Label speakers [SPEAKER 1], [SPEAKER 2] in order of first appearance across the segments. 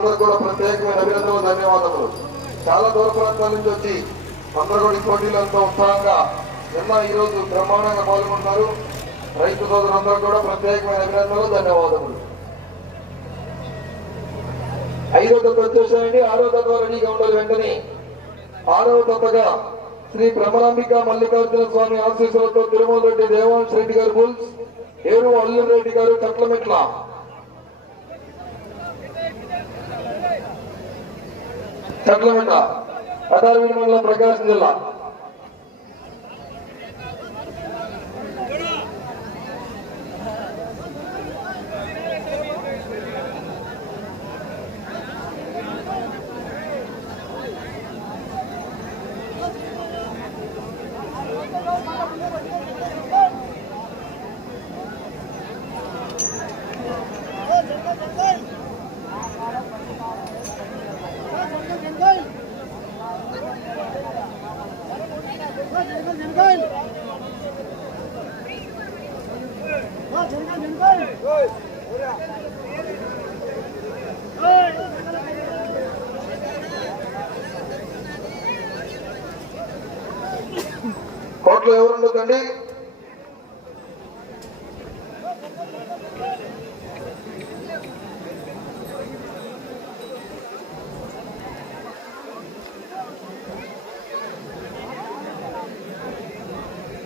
[SPEAKER 1] అందరూ కూడా ప్రత్యేకమైన అభినందనలు ధన్యవాదములు. చాలా దూర ప్రాంతాల నుంచి వచ్చి అందరూ కూడా ఈ పోటీలో ఎంతో ఉత్సాహంగా నిన్న ఈరోజు బ్రహ్మాండంగా పాల్గొంటున్నారు రైతు సోదరులందరూ కూడా ప్రత్యేకమైన అభినందనలు ధన్యవాదములు. ఐదో తత్వ వచ్చేసాయండి ఆరో తత్వ రెడీగా ఉండాలి వెంటనే. ఆరవ తత్వగా శ్రీ భ్రమరాంబిక మల్లికార్జున స్వామి ఆశీస్సులతో తిరుమల రెడ్డి దేవాంశ్ రెడ్డి గారు బుల్స్ ఏరు అల్లు రెడ్డి గారు కట్లమెట్ల కట్లమెట్ల అటారవీడి మండలం ప్రకాశం జిల్లా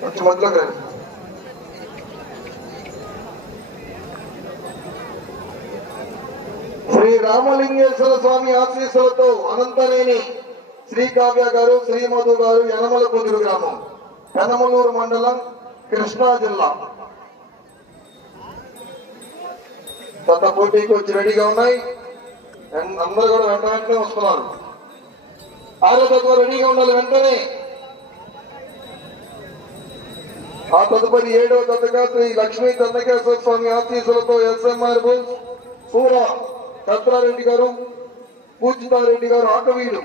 [SPEAKER 1] కోట్లో కొంచెం రండి. శ్రీ రామలింగేశ్వర స్వామి ఆశీస్సులతో అనంతనేని శ్రీ కావ్య గారు శ్రీమధు గారు యనమల కుదురు గ్రామం. పెనమలూరు మండలం కృష్ణా జిల్లా. కొత్త పోటీకి వచ్చి రెడీగా ఉన్నాయి. అందరూ కూడా వెంట వెంటనే వస్తున్నారు. ఆరో తత్వ రెడీగా ఉండాలి వెంటనే. ఆ తదుపరి ఏడవ దత్తగా శ్రీ లక్ష్మీ చంద్రకేశ్వర స్వామి ఆశీస్సులతో ఎస్ఎంఆర్ బుల్స్ సూర దత్తారెడ్డి గారు పూజితారెడ్డి గారు ఆటవీడు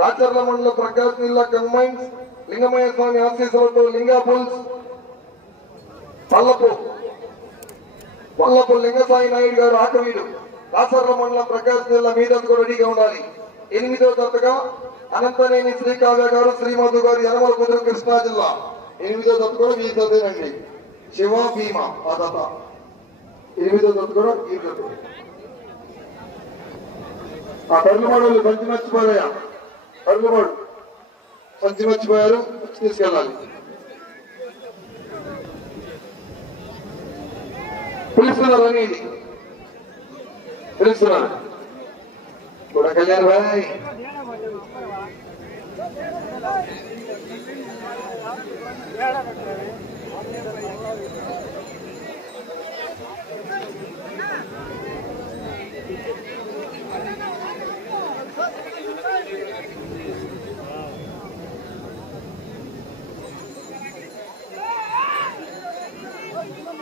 [SPEAKER 1] రాచర్ల మండలం ప్రకాశ్ జిల్లా కంబైన్స్ లింగమయ్య స్వామి ఆశీస్సులతో లింగా బుల్స్ పల్లపు పల్లపు లింగసాయి నాయుడు గారు ఆకవీడు కాసర్ల మండలం ప్రకాశ్ జిల్లా మీద రెడీగా ఉండాలి. ఎనిమిదో దత్తగా అనంతనేని శ్రీకావ్య గారు శ్రీమధు గారు యనమల కుదురు కృష్ణా జిల్లా. ఎనిమిదో దత్త కూడా మీ దత్తేనండి శివ భీమ ఆ దత్త. ఎనిమిదో దత్త కూడా ఈ దత్త. ఆ కర్లమాడు సంచి మర్చిపోయా కర్లమాడు మంచి మర్చిపోయారు వచ్చి తీసుకెళ్ళాలి. పిలుస్తున్నారు అని ఇది కూడా కళ్యాణ్ భాయ్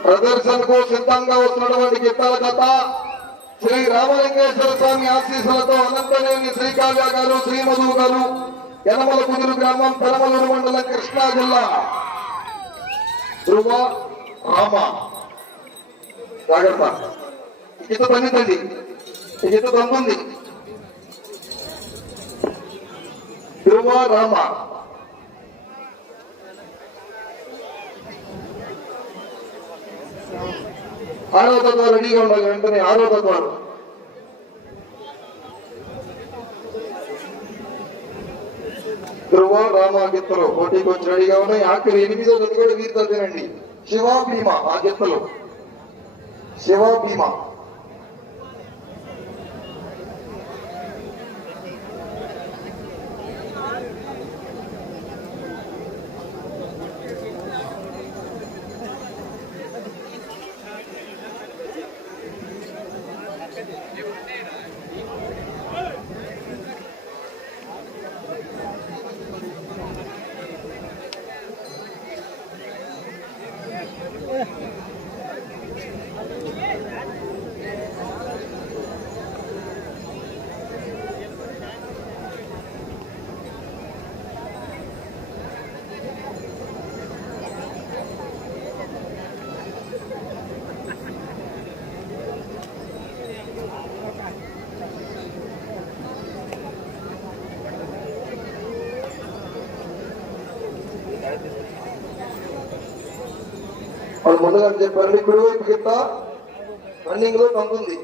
[SPEAKER 1] ప్రదర్శనకు సిద్ధంగా వస్తున్నటువంటి గిత్తాల కథ శ్రీ రామలింగేశ్వర స్వామి ఆశీస్సులతో అనంతనేని శ్రీకావ్య గారు శ్రీమధు గారు యనమల కుదురు గ్రామం పెనమలూరు మండలం కృష్ణా జిల్లా. ధ్రువ రామ. జాగ్రత్త. ఇత గీత ఇత ఈ ధ్రువ రామ. ఆరో తత్వాలు రెడీగా ఉండాలి వెంటనే ఆరో తత్వాలు ధ్రువ రామ గిత్తలు పోటీకి వచ్చి రెడీగా ఉన్నాయి. ఆఖరి ఎనిమిదో తత్వ కూడా వీరితో తినండి. శివ భీమ ఆ గిత్తలు శివ భీమ. వాళ్ళు ముందుగా చెప్పారు ఇప్పుడు వైపు గిత్త రన్నింగ్లో పంపుంది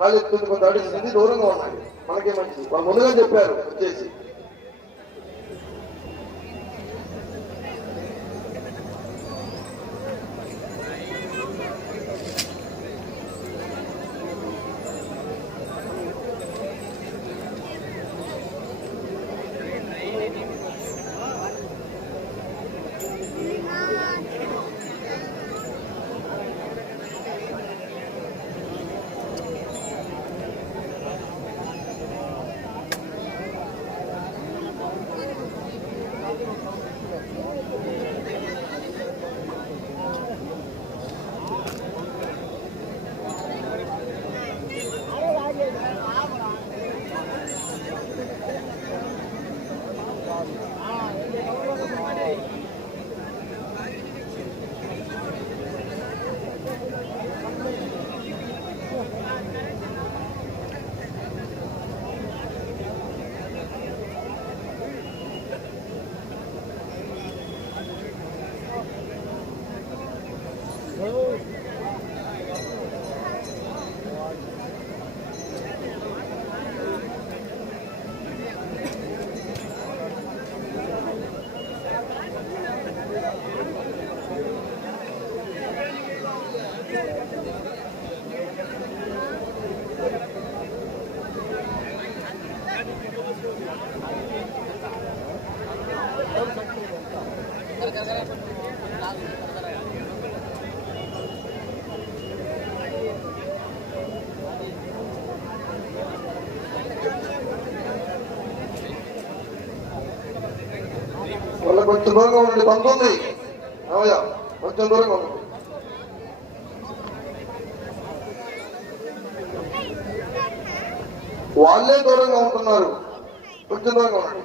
[SPEAKER 1] కాళ్ళు ఎత్తుంది కొంత అడిగింది దూరంగా ఉన్నాయి. మనకే మంచిది? వాళ్ళు ముందుగా చెప్పారు వచ్చేసి. వాళ్ళ కొంచెం దూరంగా ఉండండి తంతుంది రామయ్య కొంచెం దూరంగా ఉండండి. వాళ్ళే దూరంగా ఉంటున్నారు. కొంచెం దూరంగా ఉండండి.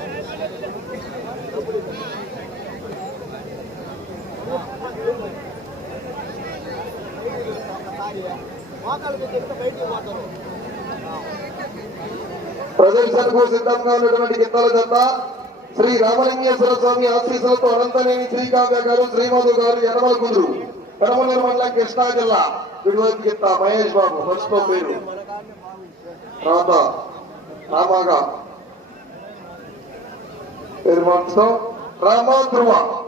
[SPEAKER 1] ప్రదర్శనకు సిద్ధంగా ఉన్నటువంటి గిత్తల జత శ్రీ రామలింగేశ్వర స్వామి ఆశీస్సులతో అనంతనేని శ్రీకావ్య గారు శ్రీమధు గారు యనమల కుదురు పెనమలూరు మండలం కృష్ణా జిల్లా విడివైపు గిత్త మహేష్ బాబు ఫస్ట్ పేరు తర్వాత రామాగా এর মঞ্চ রামা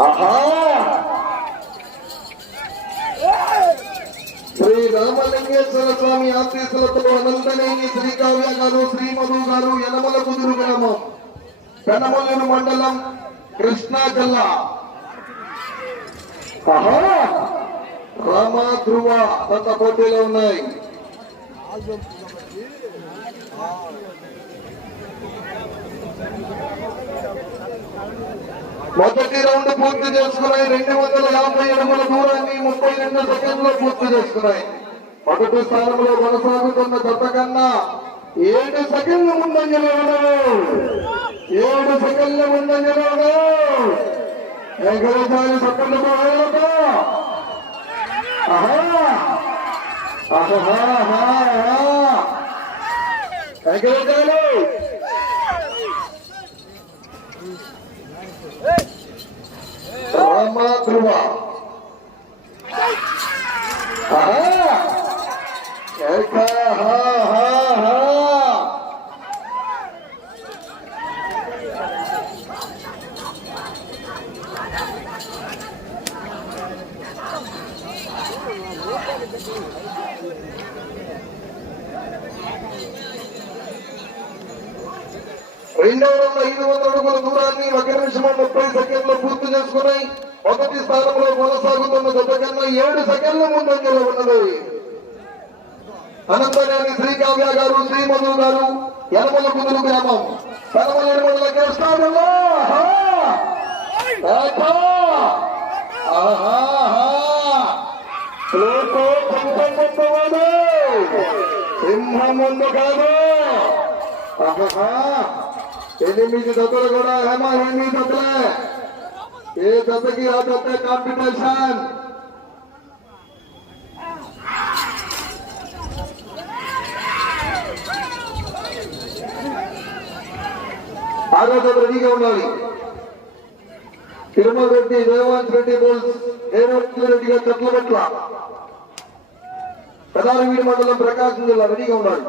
[SPEAKER 1] ఆహా! రామలింగేశ్వర స్వామి ఆశీస్సులతో అనంతనేని శ్రీకావ్య గారు శ్రీమధు గారు యనమల కుదురు గ్రామం పెనమల్లూరు మండలం కృష్ణా జిల్లా. రామ ధ్రువ గత పోటీలో ఉన్నాయి. మొదటి రౌండ్ పూర్తి చేసుకున్నాయి. రెండు వందల యాభై అడుగుల దూరాన్ని ముప్పై రెండు సెకండ్లు పూర్తి చేసుకున్నాయి. మొదటి స్థానంలో కొనసాగుతున్న జత కన్నా ఏడు సెకండ్ల ముందంజలో ఉన్నావు ఏడు సెకండ్ల ముందంజలో ఉన్నావు వెంకటేశ్వర సెకండ్లు పోవాలతో ఆహా ఆహా ధ్రువ ఆహా రెండవ రౌండ్ ఐదు వందల అడుగుల దూరాన్ని ఒక నిమిషం ముప్పై సెకండ్లు పూర్తి చేసుకున్నాయి. మొదటి స్థానంలో కొనసాగుతున్న జత కన్నా ఏడు సెకండ్ల ముందంజలో ఉన్నది. అనంతనేని శ్రీకావ్య గారు శ్రీమధు గారు యనమల కుదురు గ్రామం కనమల మండల కృష్ణాడులో సింహం ముందు కాదు ఆహా ఎనిమిది జతలు కూడా హేమ ఎనిమిది జతలే ఏ జతకి ఆ జత కాంపిటీషన్ ఆరో రెడీగా ఉండాలి. తిరుమల రెడ్డి రేవంత్ రెడ్డి బోల్స్ రేవంత్ రెడ్డి గారు చెట్ల పట్ల పెదారవీడి మండలం ప్రకాశం జిల్లా రెడీగా ఉండాలి.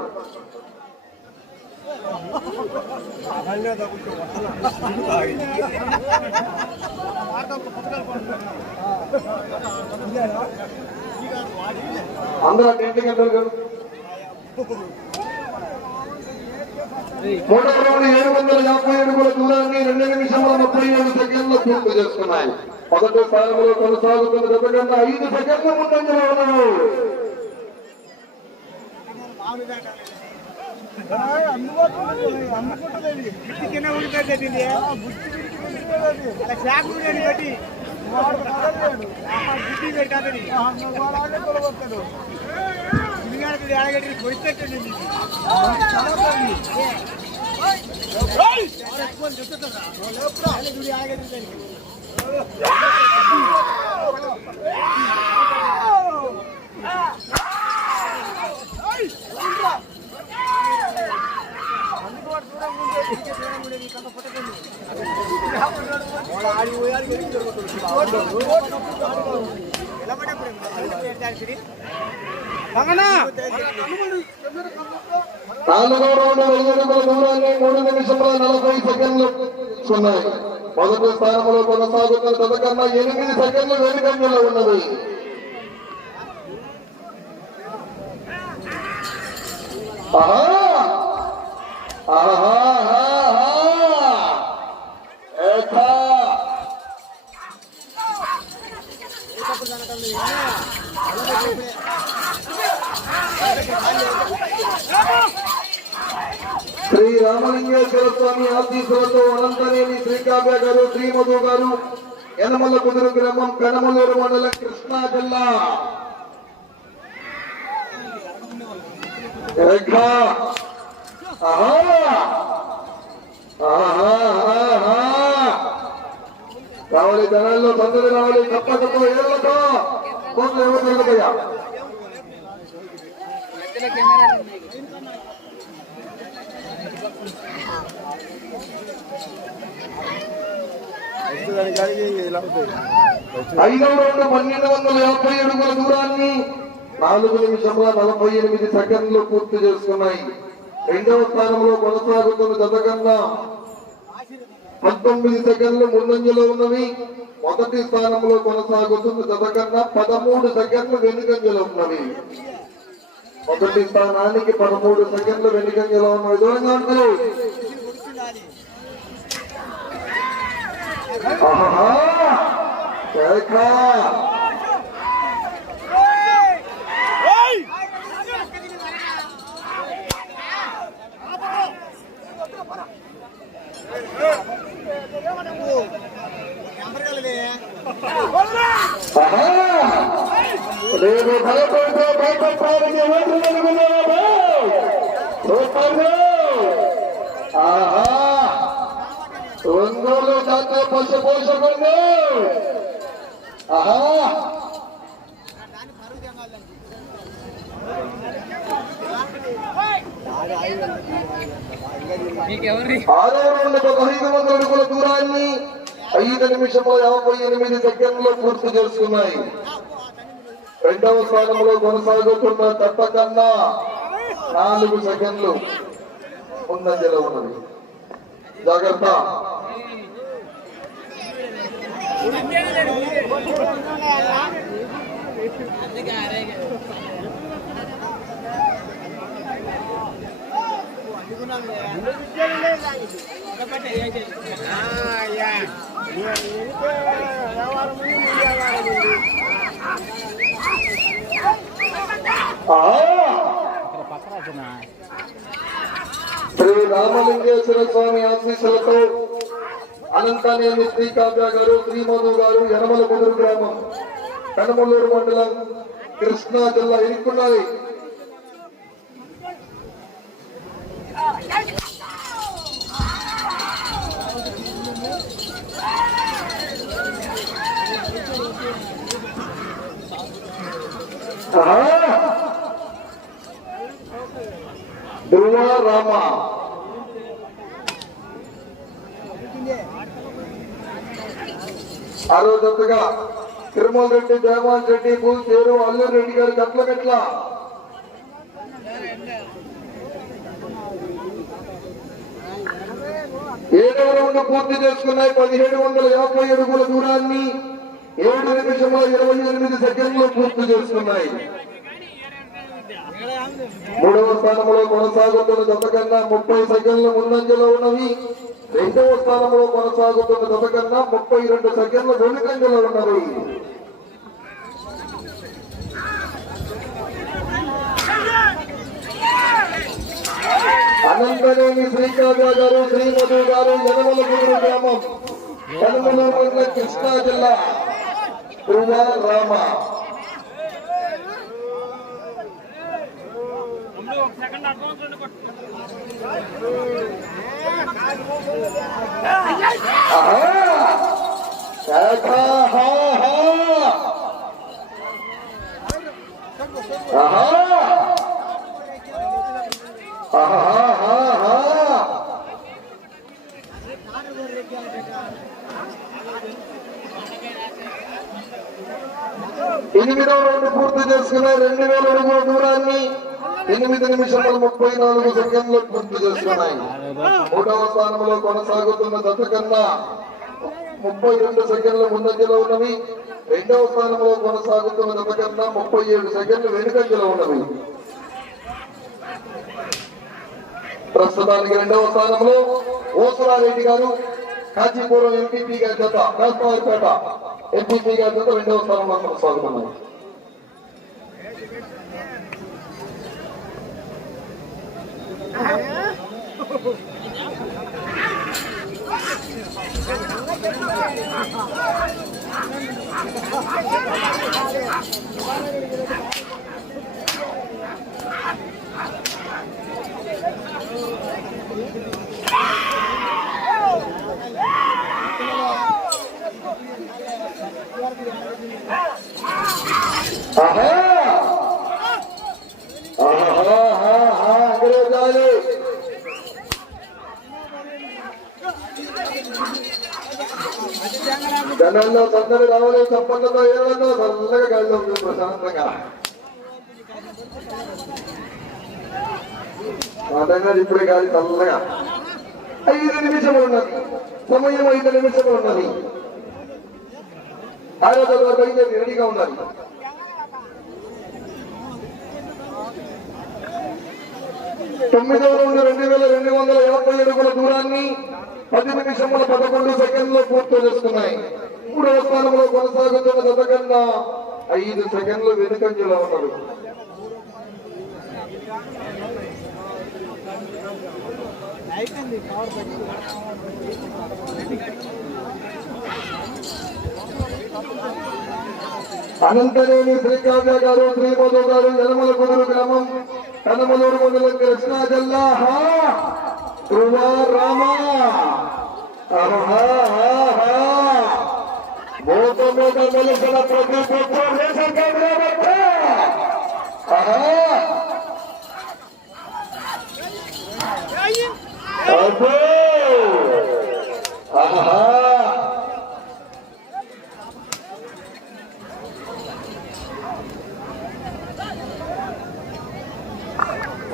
[SPEAKER 1] అందరూ టెంట్ గంటలు కాదు మూడవ ఏడు వందల యాభై అడుగుల దూరాన్ని రెండు నిమిషముల ముప్పై ఏడు సెకండ్లు పూర్తి చేసుకున్నాయి మొదటి స్థానంలో కొనసాగుతున్న దెబ్బ ఐదు సెకండ్లు ముందంజలో ఉన్నారు
[SPEAKER 2] కింద బుద్ధి పెట్టాదని ఇదిగాడు ఆడగట్టి పొడిచెట్టండి ఆగట్టి
[SPEAKER 1] నాలుగో రౌండ్ ఐదు అడుగుల దూరాన్ని మూడు నిమిషముల నలభై సెకండ్లు ఉన్నాయి మొదటి స్థానంలో కొనసాగుతున్న దెబ్బ కన్నా ఎనిమిది సెకండ్లు వెనుకంజలో ఉన్నది ఆహా ఆహా ఆహా ఏకా శ్రీ రామలింగేశ్వర స్వామి ఆశీస్సులతో అనంతనేని శ్రీకావ్య గారు శ్రీమధు గారు యనమల కుదురు గ్రామం పెనమలూరు మండలం కృష్ణా జిల్లా. రేఖా. రావాలి జనాల్లో సందడి రావాలి తప్పకపో ఏళ్ళతో కోట్లు ఎవరు జరగదయ్యా ఐదవ రౌండ్ పన్నెండు వందల యాభై అడుగుల దూరాన్ని నాలుగు నిమిషముల నలభై ఎనిమిది సెకండ్లు పూర్తి చేసుకున్నాయి. రెండవ స్థానంలో కొనసాగుతున్న జత పంతొమ్మిది సెకండ్లు ముందంజలో ఉన్నవి. మొదటి స్థానంలో కొనసాగుతున్న జత కన్నా పదమూడు సెకండ్లు వెనుకంజలో ఉన్నవి. మొదటి స్థానానికి పదమూడు సెకండ్లు వెనుకంజలో ఉన్నవి. దూరంగా ఉంటారు ఆహా నేను భయపడితే భయపడటానికి ఓటున్నావా సూపర్ ఆహా ఒంగోలు జాతీయ పశు పోషకుడు ఆహా ఆరో రౌండ్ ఒక ఐదు వందల అడుగుల దూరాన్ని ఐదు నిమిషంలో యాభై ఎనిమిది సెకండ్లు పూర్తి చేసుకున్నాయి. రెండవ స్థానంలో కొనసాగుతున్న తప్పకన్నా నాలుగు సెకండ్లు ముందంజలో ఉన్నది. జాగ్రత్త. అందుకున్నాను శ్రీ రామలింగేశ్వర స్వామి ఆశీస్సులతో అనంతనేని శ్రీ కావ్య గారు శ్రీమధు గారు యనమల కుదురు గ్రామం కనమలూరు మండలం కృష్ణా జిల్లా ఇరుక్కున్నది సహా. ధ్రువ రామ. ఆరో జతగా తిరుమల రెడ్డి జయమాన్ రెడ్డి పూల్ తేరు అల్లూరు రెడ్డి గారు గట్ల గట్ల. ఏడవ రౌండ్ పూర్తి చేసుకున్నాయి పదిహేడు వందల యాభై అడుగుల దూరాన్ని. ఏడు నిమిషముల ఇరవై ఎనిమిది సెకండ్లు పూర్తి చేసుకున్నాయి. మూడవ స్థానంలో కొనసాగుతున్న జత కన్నా ముప్పై సెకండ్లు ముందంజలో ఉన్నవి. రెండవ స్థానంలో కొనసాగుతున్న జత కన్నా ముప్పై రెండు సెకండ్లు వెనుకంజలో ఉన్నవి. అనంతనేని శ్రీకావ్య గారు శ్రీమధు గారు యనమలగూరు గ్రామం కనుమల కృష్ణా జిల్లా. ధ్రువ రామ ఆహా! ఆహా! ఎనిమిదవ రౌండ్ పూర్తి చేసుకున్న రెండు వేల అడుగుల దూరాన్ని ఎనిమిది నిమిషాల ముప్పై నాలుగు సెకండ్లు పూర్తి చేసుకున్నాయి. మూడవ స్థానంలో కొనసాగుతున్న జత కన్నా ముప్పై రెండు సెకండ్ల ముందంజలో ఉన్నవి. రెండవ స్థానంలో కొనసాగుతున్న జత కన్నా ముప్పై ఏడు సెకండ్లు వెనుకంజలో ఉన్నవి. ప్రస్తుతానికి రెండవ స్థానంలో ఓసరారెడ్డి గారు కాజీపురం ఎంపీపీ గారి జత కాస్తావారిపేట ఎంపీపీ గారి జత రెండవ స్థానంలో కొనసాగుతున్నాయి ఆహా! ఆహా, ఆహా, ఆహా, అంగ్రేజాలు. జనాల్లో సందడి రావాలి చప్పట్లతో ఏళ్ళతో చల్లగా గాలిలో ప్రశాంతంగా. మాటగా ఇప్పుడే కాదు చల్లగా ఐదు నిమిషములు ఉన్నది. సమయం ఐదు నిమిషములు ఉన్నది. ఆరోగ్య బయలుదేరి రెడీగా ఉండాలి తొమ్మిదవ రెండు రెండు వేల రెండు వందల యాభై అడుగుల దూరాన్ని పది నిమిషముల పదకొండు సెకండ్లు పూర్తి చేసుకున్నాయి. మూడవ స్థానంలో కొనసాగుతున్న గతకన్నా ఐదు సెకండ్లు వెనుకంజలో ఉన్నారు.
[SPEAKER 2] అయిపోయింది పవర్
[SPEAKER 1] శ్రీకావ్య గారు శ్రీమధు గారు యనమల కుదురు గ్రామం కనమలూరు మండలం కృష్ణా జిల్లా హా ధ్రువ రామ ఆహా, ఆహా. మోత మోత మెలిసిన ప్రతి పొత్తు రేషన్ కార్డు రాబట్టే. ఆహా. అబ్బో. ఆహా.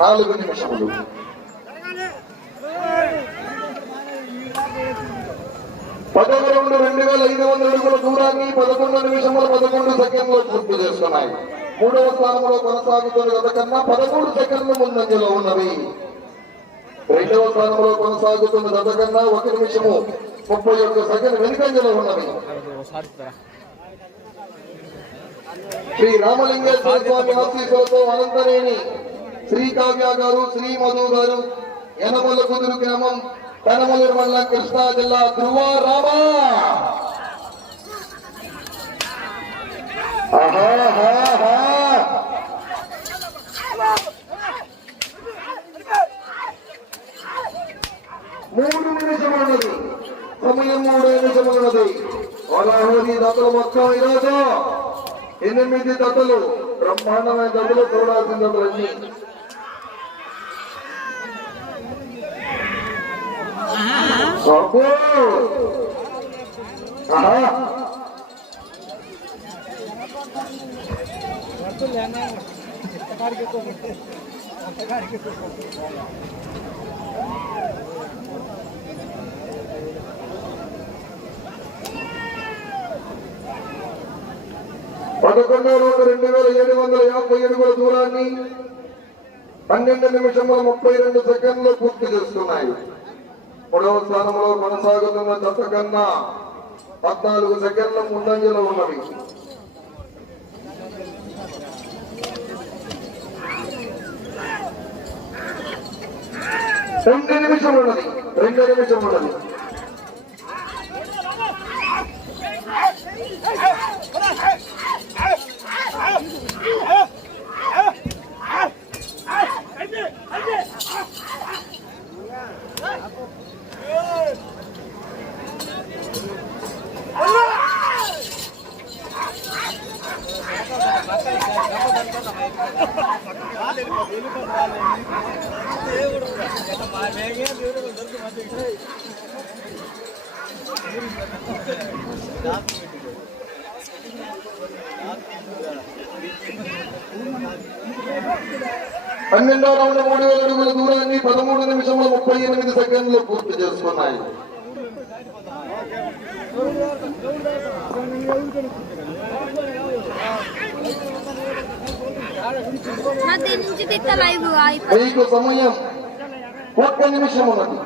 [SPEAKER 1] నాలుగు నిమిషములు. పదకొండు రెండు వేల ఐదు వందల అడుగుల దూరాన్ని పదకొండు నిమిషములు పదకొండు సెకండ్లు పూర్తి చేస్తున్నాయి. మూడవ స్థానంలో కొనసాగుతున్న గత కన్నా పదమూడు సెకండ్లు ముందంజలో ఉన్నవి. రెండవ స్థానంలో కొనసాగుతున్న గత కన్నా ఒక నిమిషము ముప్పై ఒక్క సెకండ్ వెనుకంజలో ఉన్నవి. శ్రీ రామలింగేశ్వర స్వామి ఆశీస్సులతో అనంతరేణి శ్రీ కావ్య గారు శ్రీ మధు గారు యనమల కుదురు గ్రామం కనమలూరు మండలం కృష్ణా జిల్లా ధ్రువ మూడు నిమిషమున్నది. సమయం మూడు నిమిషమున్నది. అలాహోది దత్తలు మొత్తం ఈరోజు. ఎనిమిది దత్తలు. బ్రహ్మాండమైన దత్తలు చూడాల్సిన దత్తలన్నీ
[SPEAKER 2] ఎక్కువ
[SPEAKER 1] పదకొండో రోజు రెండు వేల ఏడు వందల యాభై అడుగుల దూరాన్ని పన్నెండు నిమిషముల ముప్పై రెండు సెకండ్లు పూర్తి చేస్తున్నాయి. మూడవ స్థానంలో కొనసాగుతున్న దత్త కన్నా పద్నాలుగు సెకండ్ల ముందంజలో ఉన్నవి. రెండు నిమిషం ఉన్నది. రెండు నిమిషం ఉన్నది పన్నెండో రౌండ్ మూడు వేల అడుగుల దూరాన్ని పదమూడు నిమిషముల ముప్పై ఎనిమిది సెకండ్లు పూర్తి చేసుకున్నాయి
[SPEAKER 3] నా దీని నుంచి తిత్త లైవ్ అయిపోయి
[SPEAKER 1] మీకు సమయం ఒక్క నిమిషం ఉన్నది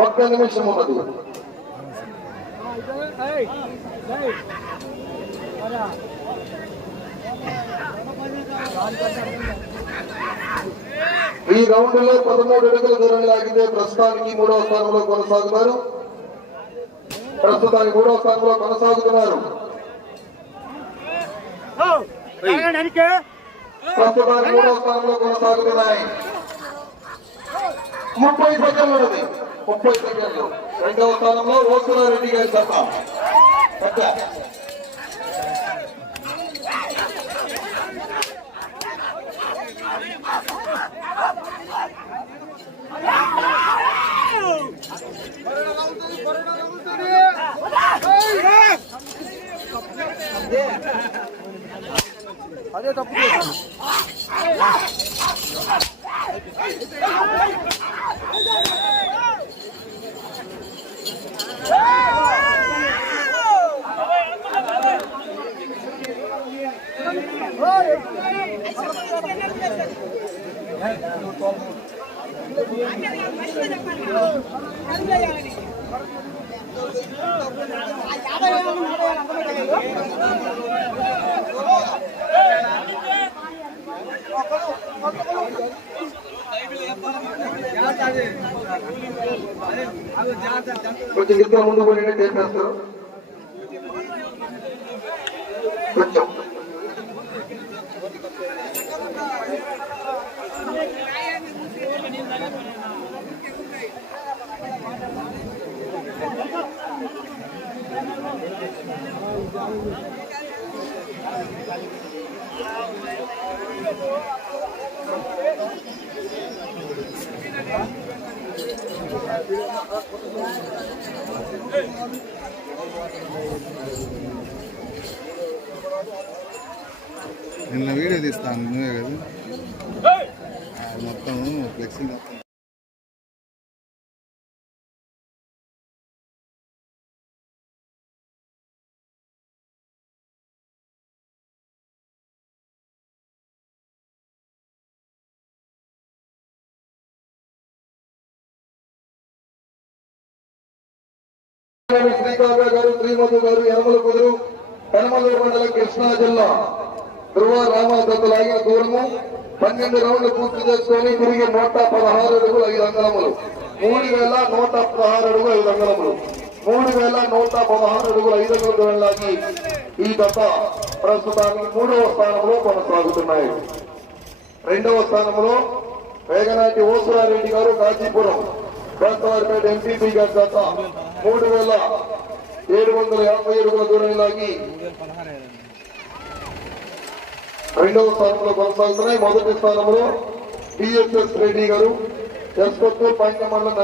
[SPEAKER 1] ఒక్క నిమిషం ఉన్నది
[SPEAKER 2] ఏయ్ ఏయ్ అరా
[SPEAKER 1] ఈ రౌండ్లో పదమూడు అడుగుల దూరం లాగితే ప్రస్తుతానికి మూడవ స్థానంలో కొనసాగుతున్నారు ప్రస్తుతానికి మూడవ స్థానంలో కొనసాగుతున్నారు. ప్రస్తుతానికి మూడవ స్థానంలో కొనసాగుతున్నాయి. ముప్పై సెకండ్లు ఉన్నది. ముప్పై సెకండ్లు. రెండవ స్థానంలో ఓసులారెడ్డి గారి తప్ప
[SPEAKER 2] আরে
[SPEAKER 1] টপ సరిగ్గా ముందు కూడా టేపేస్తారు కొంచెం Thank you.
[SPEAKER 4] నిన్న వీడియో తీస్తాను నువ్వే కదా? మొత్తం. ఫ్లెక్సీ
[SPEAKER 1] శ్రీకావ్య గారు శ్రీమధు గారు యనమల కుదురు యనమల మండలం కృష్ణా జిల్లా ధ్రువ రామదత్తు లాగిన దూరము పన్నెండు రౌండ్లు పూర్తి చేసుకొని తిరిగి నూట పదహారు అడుగులు ఐదు అంగళములు మూడు వేల నూట పదహారు అడుగులు ఐదు అంగళములు మూడు వేల నూట పదహారు అడుగులు ఐదు అంగుళ దూరం ఈ దత్త ప్రస్తుతానికి మూడవ స్థానంలో కొనసాగుతున్నాయి. రెండవ స్థానంలో వేగనాటి ఓసురారెడ్డి గారు కాజీపురం కోస్తవారిపేట ఎంపీపీ గారి దత్త మూడు వేల ఏడు వందల యాభై అడుగుల దూరం లాగి రెండవ స్థానంలో కొనసాగుతున్నాయి. మొదటి స్థానంలో బిఎస్ఎస్ రెడ్డి గారు. ఎస్కొత్తూరు పంచమండలం